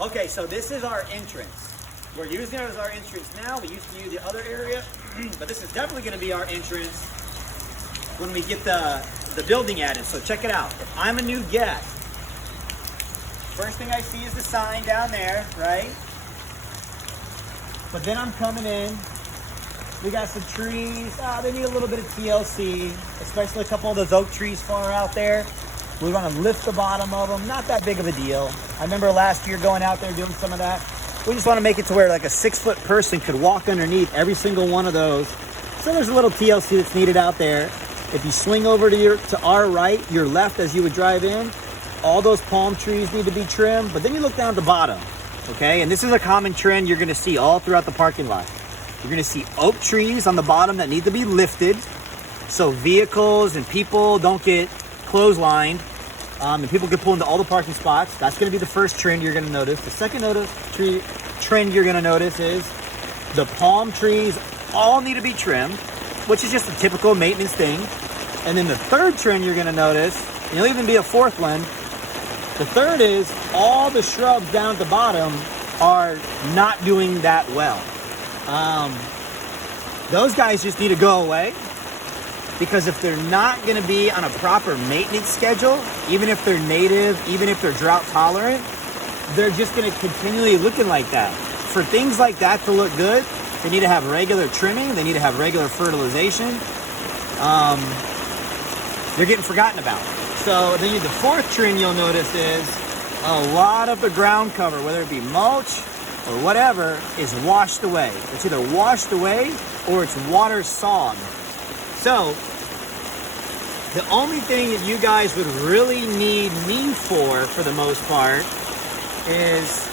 Okay, so this is our entrance. We're using it as our entrance now. We used to use the other area, but this is definitely going to be our entrance when we get the building added. So check it out. If I'm a new guest, first thing I see is the sign down there, right? But then I'm coming in. We got some trees. They need a little bit of TLC, especially a couple of those oak trees far out there. We want to lift the bottom of them. Not that big of a deal. I remember last year going out there doing some of that. We just want to make it to where like a 6-foot person could walk underneath every single one of those. So there's a little TLC that's needed out there. If you swing over to our right, your left as you would drive in, all those palm trees need to be trimmed. But then you look down at the bottom, okay? And this is a common trend you're going to see all throughout the parking lot. You're going to see oak trees on the bottom that need to be lifted so vehicles and people don't get clotheslined, and people can pull into all the parking spots. That's going to be the first trend you're going to notice. The second trend you're going to notice is the palm trees all need to be trimmed, which is just a typical maintenance thing. And then the third trend you're going to notice, and there'll even be a fourth one, the third is all the shrubs down at the bottom are not doing that well. Those guys just need to go away, because if they're not going to be on a proper maintenance schedule, even if they're native, even if they're drought tolerant, they're just going to continually looking like that. For things like that to look good, they need to have regular trimming. They need to have regular fertilization. They're getting forgotten about. So then the fourth trend you'll notice is a lot of the ground cover, whether it be mulch or whatever, is washed away. It's either washed away or it's water sogged. So the only thing that you guys would really need me for the most part, is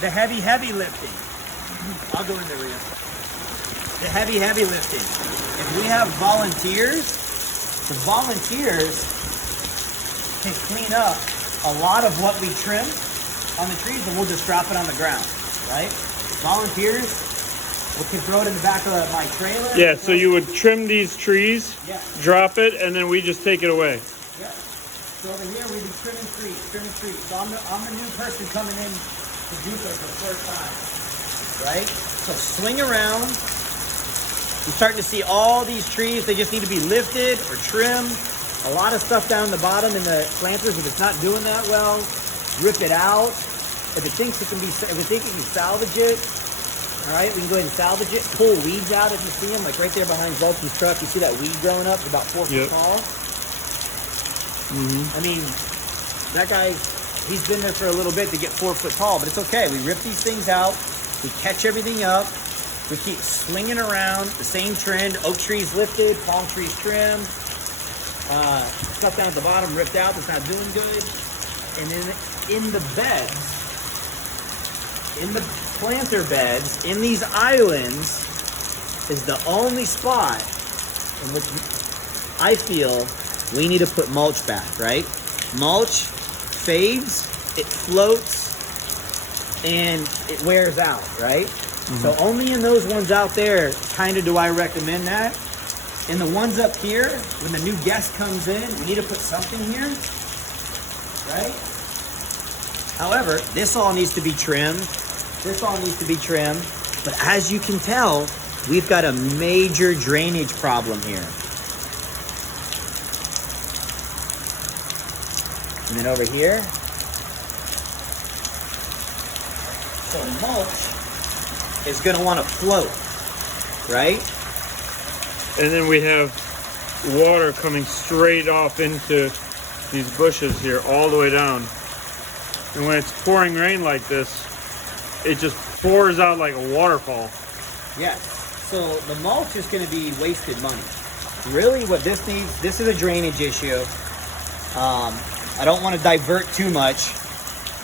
the heavy lifting. I'll go in there with you. The heavy lifting. If we have volunteers, the volunteers can clean up a lot of what we trim on the trees, and we'll just drop it on the ground, right? Volunteers, we can throw it in the back of my trailer. Yeah, so you would trim these trees, yeah, drop it, and then we just take it away. Yeah. So over here we be trimming trees. So I'm the new person coming in to Jupiter for the first time, right? So swing around. You're starting to see all these trees. They just need to be lifted or trimmed. A lot of stuff down the bottom in the planters, if it's not doing that well, rip it out. If it thinks it can salvage it, all right, we can go ahead and salvage it. Pull weeds out if you see them, like right there behind Vulcan's truck. You see that weed growing up, it's about 4 feet tall. I mean, that guy, he's been there for a little bit to get 4 foot tall, but it's okay. We rip these things out, we catch everything up, we keep swinging around the same trend. Oak trees lifted, palm trees trimmed, stuff down at the bottom ripped out that's not doing good. And then in the beds, in the planter beds, in these islands, is the only spot in which I feel we need to put mulch back, right? Mulch fades, it floats, and it wears out, right? So only in those ones out there kind of do I recommend that. In the ones up here, when the new guest comes in, we need to put something here, right? However, this all needs to be trimmed. This all needs to be trimmed. But as you can tell, we've got a major drainage problem here. And then over here, so mulch is going to want to float, right? And then we have water coming straight off into these bushes here all the way down. And when it's pouring rain like this, it just pours out like a waterfall. Yes. So the mulch is going to be wasted money. Really what this needs, this is a drainage issue. I don't want to divert too much.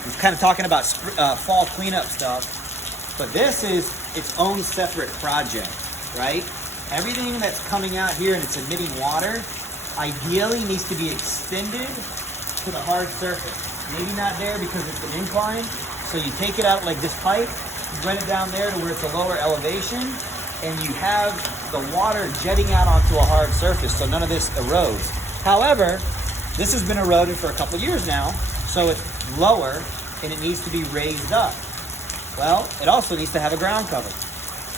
I'm kind of talking about fall cleanup stuff. But this is its own separate project, right? Everything that's coming out here and it's emitting water, ideally needs to be extended to the hard surface. Maybe not there because it's an incline. So you take it out like this pipe, you run it down there to where it's a lower elevation, and you have the water jetting out onto a hard surface, so none of this erodes. However, this has been eroded for a couple years now, so it's lower. and it needs to be raised up. Well, it also needs to have a ground cover.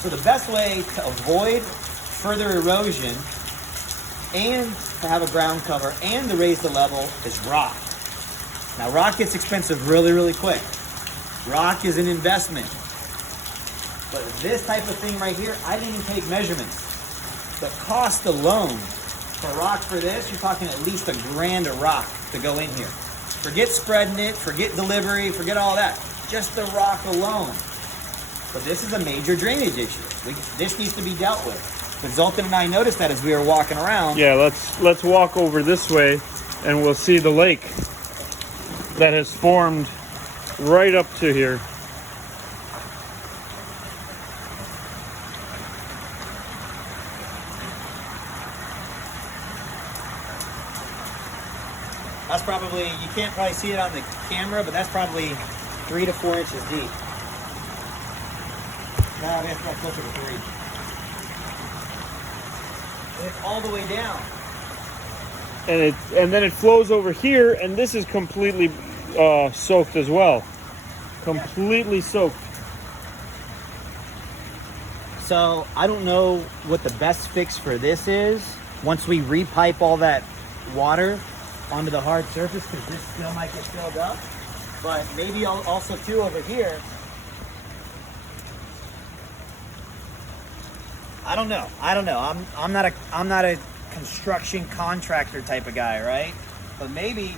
So the best way to avoid further erosion and to have a ground cover and to raise the level is rock. Now, rock gets expensive really, really quick. Rock is an investment. But this type of thing right here, I didn't even take measurements. The cost alone for rock for this, you're talking at least $1,000 of rock to go in here. Forget spreading it, forget delivery, forget all that. Just the rock alone. But this is a major drainage issue. This needs to be dealt with. But Zoltan and I noticed that as we were walking around. Yeah, let's walk over this way and we'll see the lake that has formed right up to here. That's probably, you can't probably see it on the camera, but that's probably 3 to 4 inches deep. No, that's closer to 3. And it's all the way down. And then it flows over here, and this is completely soaked as well. Completely soaked. So I don't know what the best fix for this is once we repipe all that water onto the hard surface, because this still might get filled up. But maybe also too over here. I don't know. I'm not a construction contractor type of guy, right? But maybe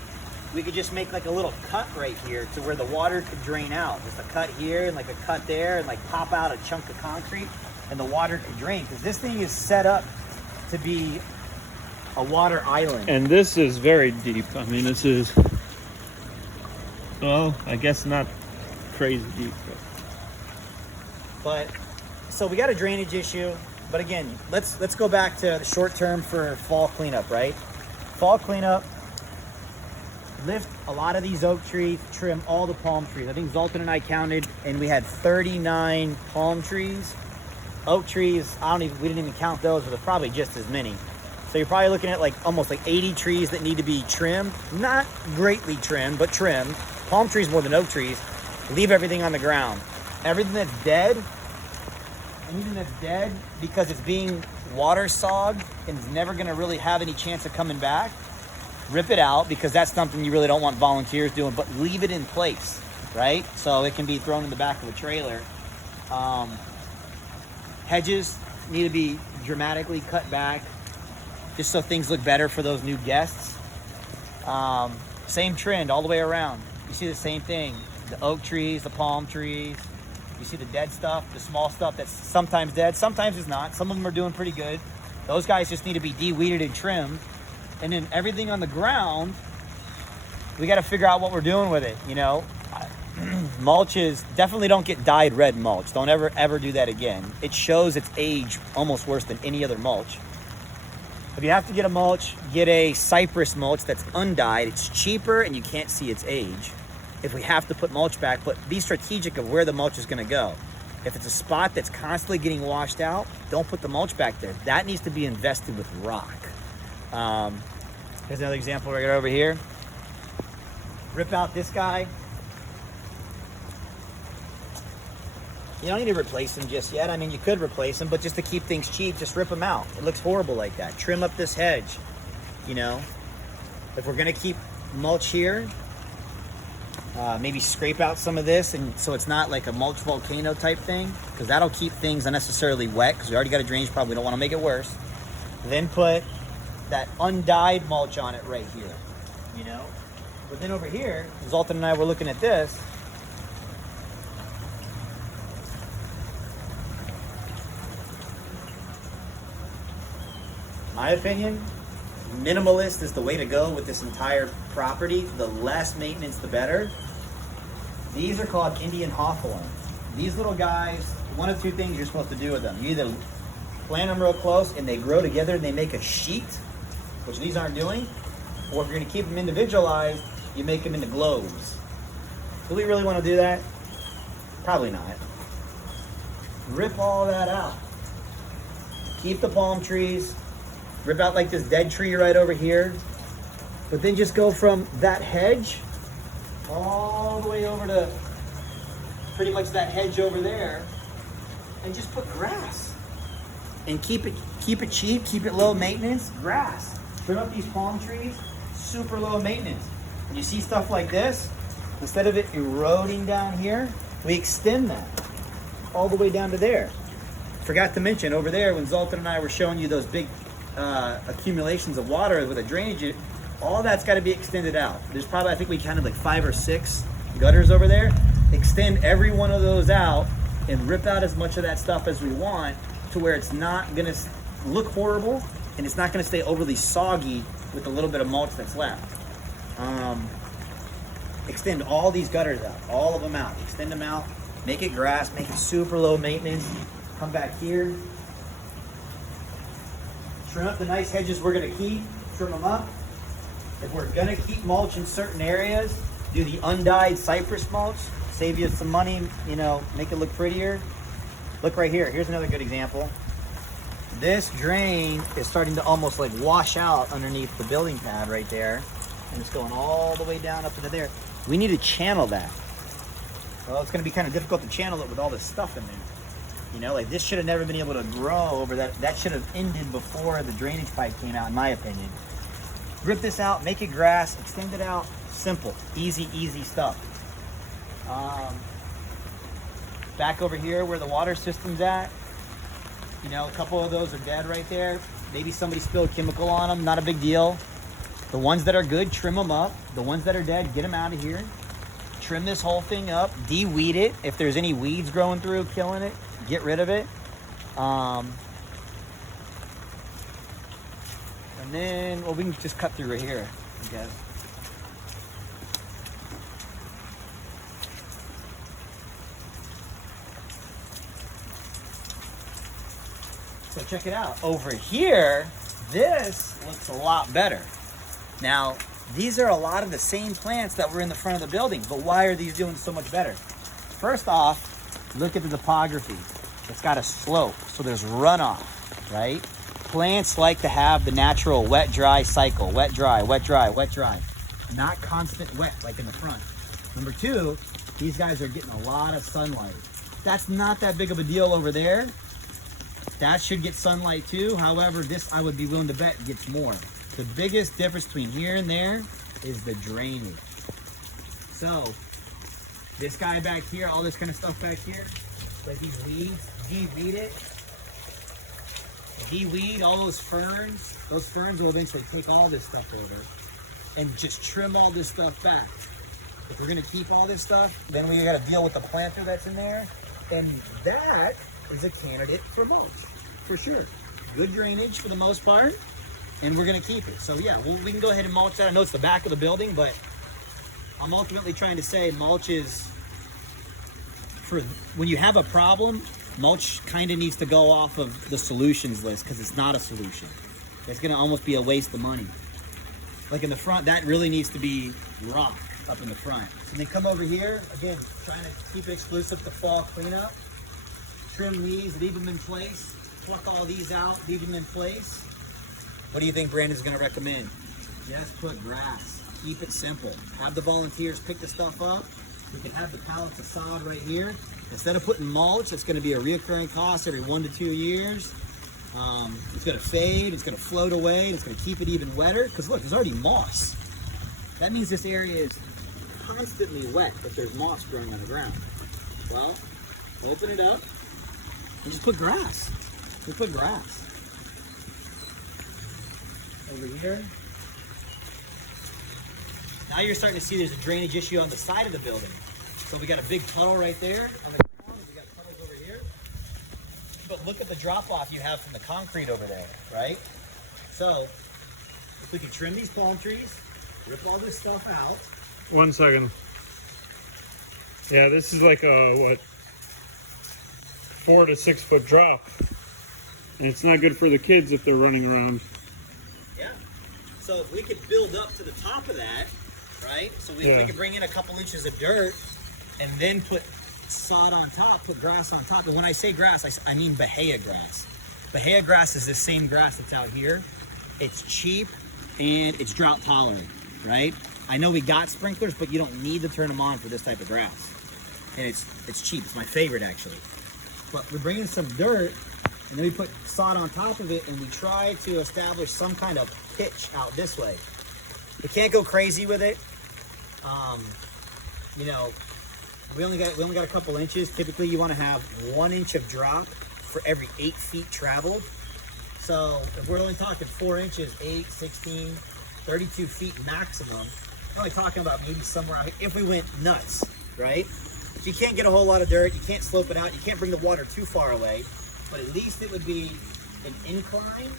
we could just make like a little cut right here to where the water could drain out. Just a cut here and like a cut there, and like pop out a chunk of concrete and the water could drain. Because this thing is set up to be a water island. And this is very deep. I mean, this is, well, I guess not crazy deep. But so we got a drainage issue. But again, let's go back to the short term for fall cleanup, right? Fall cleanup, lift a lot of these oak trees, trim all the palm trees. I think Zoltan and I counted, and we had 39 palm trees. Oak trees, we didn't even count those, but there's probably just as many. So you're probably looking at like almost like 80 trees that need to be trimmed. Not greatly trimmed, but trimmed. Palm trees more than oak trees. Leave everything on the ground. Everything that's dead, anything that's dead because it's being water sogged and is never gonna really have any chance of coming back, rip it out, because that's something you really don't want volunteers doing, but leave it in place, right? So it can be thrown in the back of a trailer. Hedges need to be dramatically cut back just so things look better for those new guests. Same trend all the way around. You see the same thing. The oak trees, the palm trees. You see the dead stuff, the small stuff that's sometimes dead, sometimes it's not. Some of them are doing pretty good. Those guys just need to be de-weeded and trimmed. And then everything on the ground, we got to figure out what we're doing with it, you know? Mulches, definitely don't get dyed red mulch. Don't ever do that again. It shows its age almost worse than any other mulch. If you have to get a mulch, get a cypress mulch that's undyed. It's cheaper and you can't see its age. If we have to put mulch back, but be strategic of where the mulch is gonna go. If it's a spot that's constantly getting washed out, don't put the mulch back there. That needs to be invested with rock. Here's another example right over here. Rip out this guy. You don't need to replace him just yet. I mean, you could replace him, but just to keep things cheap, just rip them out. It looks horrible like that. Trim up this hedge, you know. If we're gonna keep mulch here, maybe scrape out some of this, and so it's not like a mulch volcano type thing, because that'll keep things unnecessarily wet, because we already got a drainage problem. We don't want to make it worse. Then put that undyed mulch on it right here, you know. But then over here, Zoltan and I were looking at this. My opinion, minimalist is the way to go with this entire property. The less maintenance, the better. These are called Indian hawthorn. These little guys, one of two things you're supposed to do with them. You either plant them real close and they grow together and they make a sheet, which these aren't doing, or if you're gonna keep them individualized, you make them into globes. Do we really wanna do that? Probably not. Rip all that out. Keep the palm trees. Rip out like this dead tree right over here, but then just go from that hedge all the way over to pretty much that hedge over there, and just put grass. And keep it cheap, keep it low maintenance, grass. Trim up these palm trees, super low maintenance. When you see stuff like this, instead of it eroding down here, we extend that all the way down to there. Forgot to mention over there when Zoltan and I were showing you those big accumulations of water with a drainage, all that's got to be extended out. There's probably, I think we counted like 5 or 6 gutters over there. Extend every one of those out and rip out as much of that stuff as we want to where it's not going to look horrible and it's not going to stay overly soggy with a little bit of mulch that's left. Extend all these gutters out, all of them out. Extend them out, make it grass, make it super low maintenance. Come back here. Trim up the nice hedges we're going to keep, trim them up. If we're going to keep mulch in certain areas, do the undyed cypress mulch, save you some money, you know, make it look prettier. Look right here. Here's another good example. This drain is starting to almost like wash out underneath the building pad right there. And it's going all the way down up into there. We need to channel that. Well, it's going to be kind of difficult to channel it with all this stuff in there. You know, like this should have never been able to grow over that. That should have ended before the drainage pipe came out, in my opinion. Rip this out, make it grass, extend it out. Simple, easy, easy stuff. Back over here where the water system's at, you know, a couple of those are dead right there. Maybe somebody spilled chemical on them, not a big deal. The ones that are good, trim them up. The ones that are dead, get them out of here. Trim this whole thing up, de-weed it. If there's any weeds growing through, killing it, get rid of it. And then, well, we can just cut through right here, I guess. So check it out. Over here, this looks a lot better. Now, these are a lot of the same plants that were in the front of the building, but why are these doing so much better? First off, look at the topography. It's got a slope, so there's runoff, right? Plants like to have the natural wet-dry cycle. Wet, dry, wet, dry, wet, dry. Not constant wet like in the front. Number 2, these guys are getting a lot of sunlight. That's not that big of a deal over there. That should get sunlight too. However, this I would be willing to bet gets more. The biggest difference between here and there is the drainage. So, this guy back here, all this kind of stuff back here, like these weeds, de-weed it. De-weed all those ferns. Those ferns will eventually take all this stuff over and just trim all this stuff back. If we're gonna keep all this stuff, then we gotta deal with the planter that's in there. And that is a candidate for mulch, for sure. Good drainage for the most part, and we're gonna keep it. So yeah, we can go ahead and mulch that. I know it's the back of the building, but I'm ultimately trying to say mulch is, for when you have a problem, mulch kind of needs to go off of the solutions list because it's not a solution. It's gonna almost be a waste of money. Like in the front, that really needs to be rock up in the front. So they come over here, again, trying to keep it exclusive to fall cleanup. Trim these, leave them in place, pluck all these out, leave them in place. What do you think Brandon's gonna recommend? Just put grass, keep it simple. Have the volunteers pick the stuff up. We can have the pallets of sod right here. Instead of putting mulch, it's gonna be a reoccurring cost every 1 to 2 years. It's gonna fade, it's gonna float away, it's gonna keep it even wetter. Because look, there's already moss. That means this area is constantly wet if there's moss growing on the ground. Well, open it up and just put grass. Just put grass. Over here. Now you're starting to see there's a drainage issue on the side of the building. So we got a big puddle right there on the ground. We got puddles over here. But look at the drop off you have from the concrete over there, right? So if we could trim these palm trees, rip all this stuff out. 1 second. Yeah, this is like a, what, 4 to 6 foot drop. And it's not good for the kids if they're running around. Yeah. So if we could build up to the top of that, right? So we could bring in a couple inches of dirt and then put sod on top, put grass on top. And when I say grass, I mean Bahia grass. Bahia grass is the same grass that's out here. It's cheap and it's drought tolerant, right? I know we got sprinklers, but you don't need to turn them on for this type of grass. And it's cheap. It's my favorite, actually. But we bring in some dirt, and then we put sod on top of it, and we try to establish some kind of pitch out this way. We can't go crazy with it. You know, we only got a couple inches. Typically, you want to have 1 inch of drop for every 8 feet traveled. So if we're only talking 4 inches, 8, 16, 32 feet maximum, we're only talking about maybe somewhere, if we went nuts, right? So you can't get a whole lot of dirt, you can't slope it out, you can't bring the water too far away, but at least it would be an incline,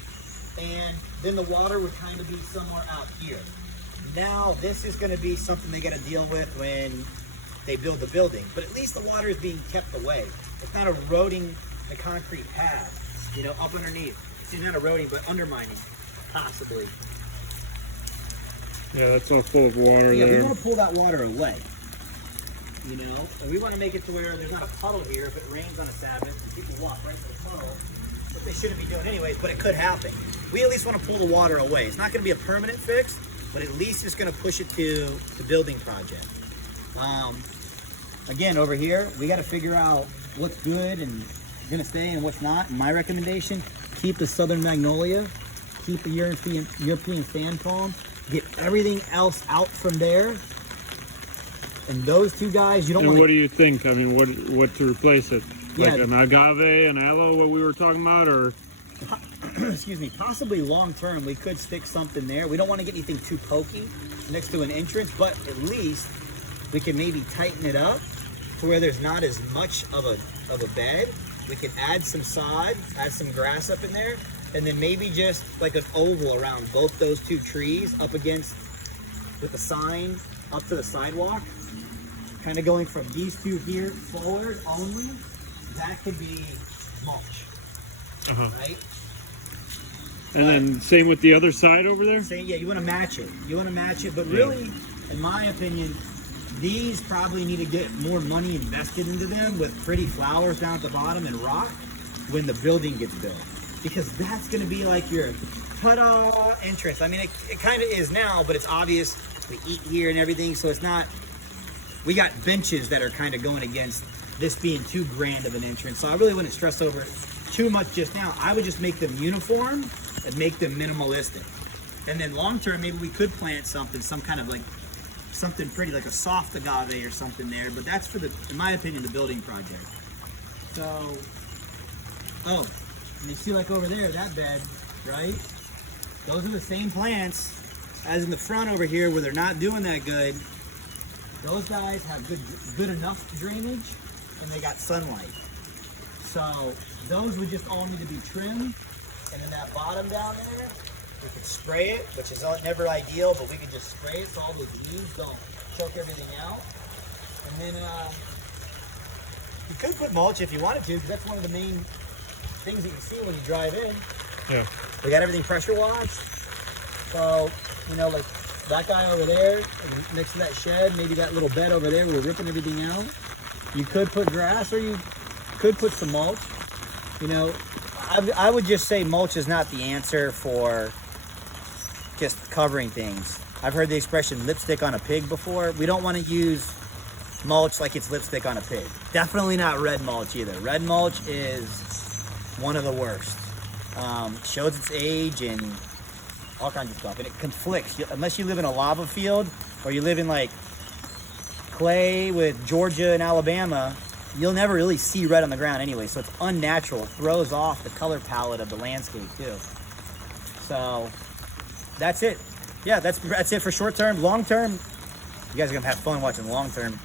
and then the water would kind of be somewhere out here. Now this is going to be something they got to deal with when they build the building, but at least the water is being kept away. It's not eroding the concrete pad, you know, up underneath. It's not eroding, but undermining, possibly. Yeah, that's all full of water Yeah, there. we want to pull that water away, you know, and we want to make it to where there's not a puddle here if it rains on a Sabbath and people walk right to the puddle, what they shouldn't be doing anyways, but it could happen. We at least want to pull the water away. It's not going to be a permanent fix, but at least it's going to push it to the building project. Again, over here, we got to figure out what's good and going to stay and what's not. And my recommendation, keep the Southern Magnolia, keep the European fan palm, get everything else out from there. And those two guys, you don't And want what do you think? I mean, what to replace it? Like Yeah. an agave, an aloe, what we were talking about, or excuse me, possibly long term, we could stick something there. We don't want to get anything too pokey next to an entrance, but at least we can maybe tighten it up to where there's not as much of a bed. We can add some sod, add some grass up in there, and then maybe just like an oval around both those two trees up against, with a sign up to the sidewalk, kind of going from these two here forward only. That could be mulch, right? and then same with the other side over there. Saying, yeah, you want to match it. You want to match it, but really, in my opinion, these probably need to get more money invested into them with pretty flowers down at the bottom and rock when the building gets built, because that's going to be like your ta-da entrance. I mean, it kind of is now, but it's obvious we eat here and everything, so it's not. We got benches that are kind of going against this being too grand of an entrance, so I really wouldn't stress over it too much just now. I would just make them uniform and make them minimalistic. And then long term, maybe we could plant something, some kind of like something pretty, like a soft agave or something there. But that's for the, in my opinion, the building project. So, oh, and you see like over there, that bed, right? Those are the same plants as in the front over here where they're not doing that good. Those guys have good enough drainage, and they got sunlight. So those would just all need to be trimmed. And then that bottom down there, we could spray it, which is never ideal, but we could just spray it so all those leaves don't choke everything out. And then you could put mulch if you wanted to, because that's one of the main things that you see when you drive in. Yeah. We got everything pressure washed. So, you know, like that guy over there, next to that shed, maybe that little bed over there, we're ripping everything out. You could put grass, or you could put some mulch. You know, I would just say mulch is not the answer for just covering things. I've heard the expression lipstick on a pig before. We don't want to use mulch like it's lipstick on a pig. Definitely not red mulch either. Red mulch is one of the worst. Shows its age and all kinds of stuff, and it conflicts. Unless you live in a lava field or you live in like clay with Georgia and Alabama, you'll never really see red on the ground anyway, so it's unnatural. It throws off the color palette of the landscape too. So that's it. Yeah, that's it for short term. Long term, you guys are gonna have fun watching long term.